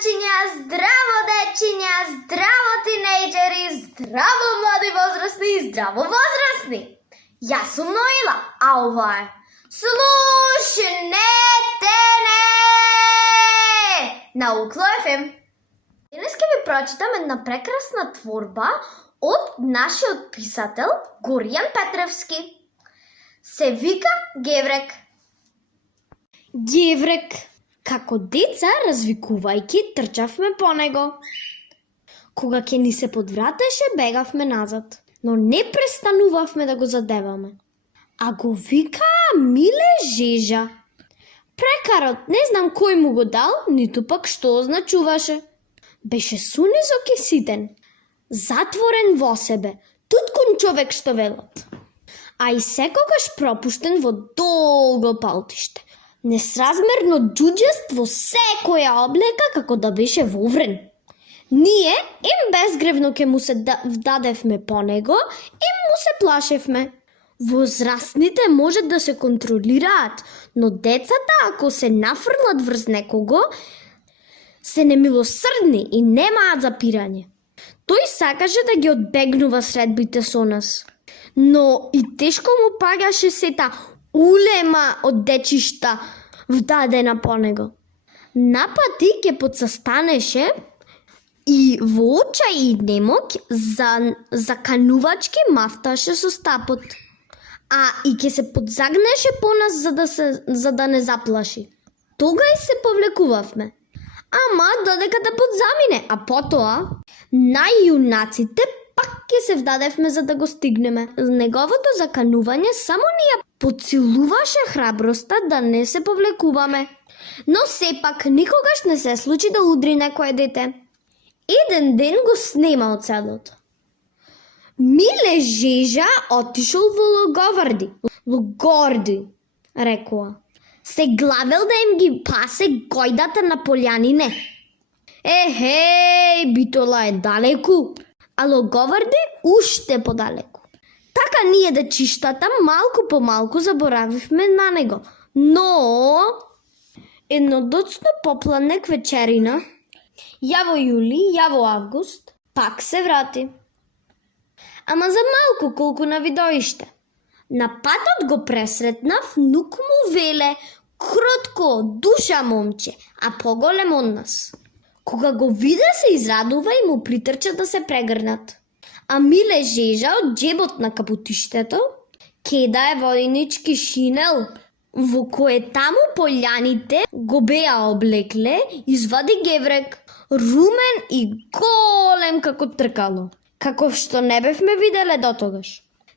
дечиња, здраво тинејџери, здраво млади возрастни и здраво возрастни. Јас сум Ноила, а ова е Слушнете не на Укло ФМ. Денес ќе ви прочитам една прекрасна творба од нашиот писател Горијан Петревски. Се вика Геврек. Геврек. Како деца, развикувајќи, трчавме по него. Кога ќе ни се подвратеше, бегавме назад, но не престанувавме да го задеваме. А го викаа Миле Жежа. Прекарот не знам кој му го дал, ниту пак што означуваше. Беше сунизок и ситен, затворен во себе, туткун човек што велат. А и секогаш пропуштен во долго палтиште. Несразмерно џуџест во секоја облека како да беше воврен. Ние им безгревно ке му се вдадевме по него, им му се плашевме. Возрастните можат да се контролираат, но децата ако се нафрлат врз некого, се немилосрдни и немаат запирање. Тој сакаше да ги одбегнува средбите со нас, но и тешко му пагаше сета улема од дечишта вдадена по него. Напати ќе подсастанеше и во очај и немоќ заканувачки мафташе со стапот, а и ќе се подзагнеше по нас за да не заплаши. Тогај се повлекувавме. Ама додека да подзамине, а потоа најјунаците пак ќе се вдадевме за да го стигнеме. Неговото заканување само ни ја подсилуваше храброста да не се повлекуваме. Но сепак никогаш не се случи да удри некое дете. Еден ден го снема од селото. Миле Жежа отишол во Лугорди, рекоа. Се главел да им ги пасе гојдата на полјанине. Ехеј, Битола е далеку, а Луговарди уште подалеку. Така ние дечиштата малку по малку заборавивме на него, но еднодоцно попладнек вечерина, ја во јули, ја во август, пак се врати. Ама за малку колку на видоиште. На патот го пресретнав внук му Веле, кротко, душа момче, а поголем од нас. Кога го виде се израдува и му притрча да се прегрнат. А Миле Жежа од џебот на капутиштето кеда е војнички шинел, во кое таму полјаните го беа облекле, извади геврек, румен и голем како тркало, каков што не бевме виделе дотогаш.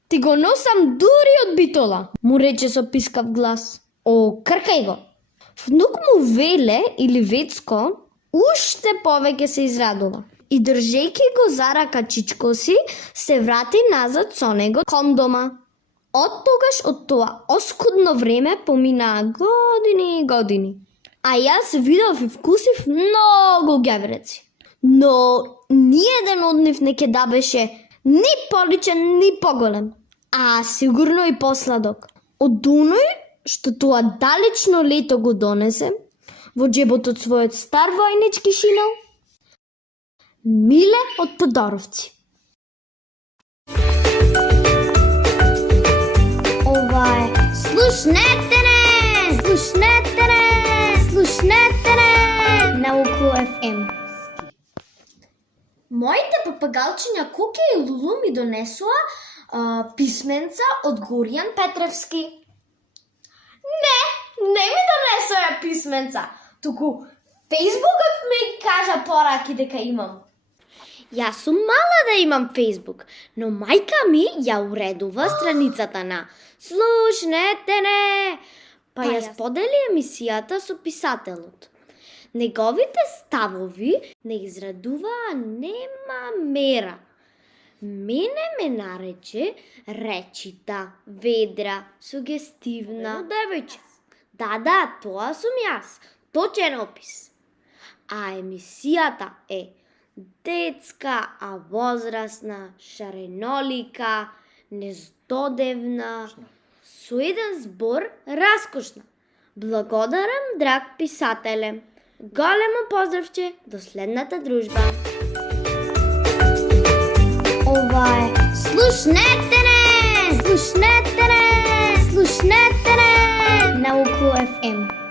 Ти го носам дури од Битола, му рече со пискав глас. О, кркај го. Внук му Веле или Вецко уште повеќе се израдува и држејќи го за рака чичко си, се врати назад со него кон дома. Оттогаш од тоа оскудно време поминаа години и години. А јас видов и вкусив многу гевреци. Но ниеден од нив не ќе да беше ни поличен, ни поголем, а сигурно и посладок. Од оној што тоа далечно лето го донесе во џебот од својот стар војнички шинел, Миле од Тодоровци. Ова е Слушнете не на Укло ФМ. Моите папагалчиња Куки и Лулу ми донесоа писменца од Горијан Петревски. Не ми донесоа писменца, туку Фејсбукот ми кажа пораки дека имам. Јас сум мала да имам Фејсбук, но мајка ми ја уредува страницата на Слушнете не, па ја сподели емисијата со писателот. Неговите ставови не израдуваа нема мера. Мене ме нарече речита, ведра, сугестивна девојче. Да, тоа сум јас, точен опис. А емисијата е детска, а возрастна, шаренолика, нездодевна, со еден збор раскошна. Благодарам, драг писателе. Големо поздравче до следната дружба. Ова е Слушнете не! Слушнете не! Слушнете не! На Около FM.